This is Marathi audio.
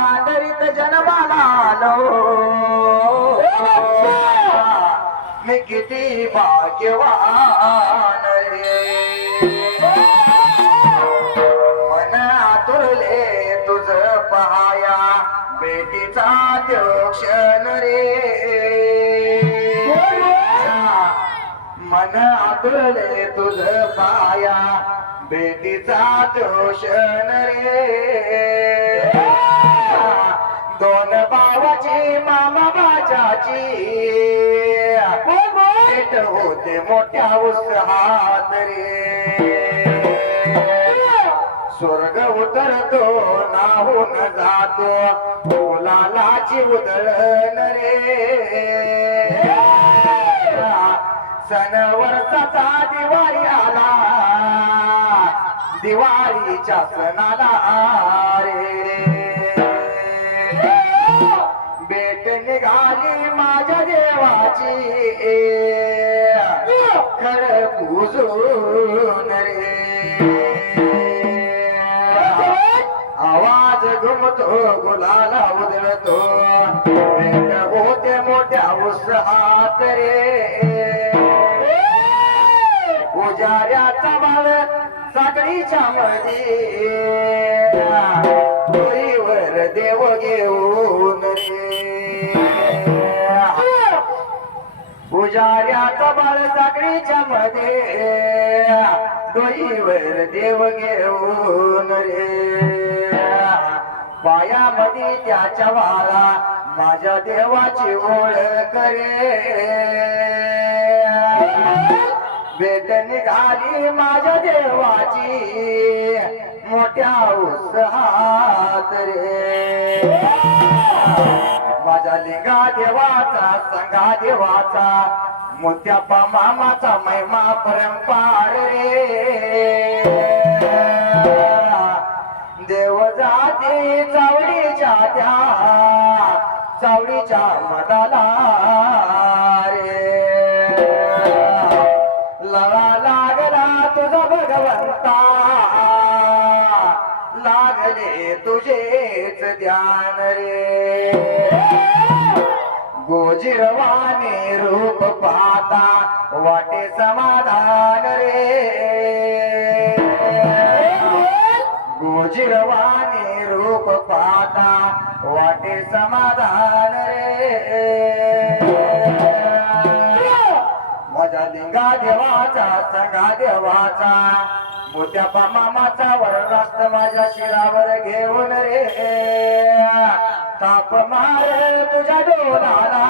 पांढरीत जन्माला आलो मी किती भाग्यवान रे मन आतुरले तुझ पहाया बेटीचा त्यो क्षण रे. मन आतुरले तुझ पाया बेटीचा तो क्षण रे. दोन भावाची मामा बाजाची भेट होते मोठ्या उत्साहात रे स्वर्ग उतरतो नाहून जातो फुलालाची उधळण रे सण वर्षाचा दिवाळी आला. दिवाळीच्या सणाला रे निघाली माझ्या देवाची. खर पूजून रे. आवाज घुमतो गुलाला उधळतो. होते मोठ्या उत्साहात रे. पुजाऱ्याचा बाळ साखळीच्या मधी. देव घेऊ पुजाऱ्याचा बाळ साखळीच्या मध्ये. डोईवर देव घेऊन रे. पायामध्ये त्याच्या वाला माझ्या देवाची ओळख रे. भेट निघाली माझ्या देवाची मोठ्या उत्साहात रे. माझ्या लिंगा देवाचा संघा देवाचा मोत्यापा मामाचा महिमा परंपार रे. देव जाती चावडीच्या त्या चावडीच्या मदाला रे. लळा लागला तुझा भगवंता लागले तुझेच ध्यान रे. गोजिरवाने रूप पाहता. वाटे समाधान रे. गोजिरवाने रूप पाहता. वाटे समाधान रे. माझ्या लिंगा देवाचा संगा देवाचा. मोठ्या मामाचा वरदास्त माझ्या शिरावर ताप मारे तुझ्या डोलाला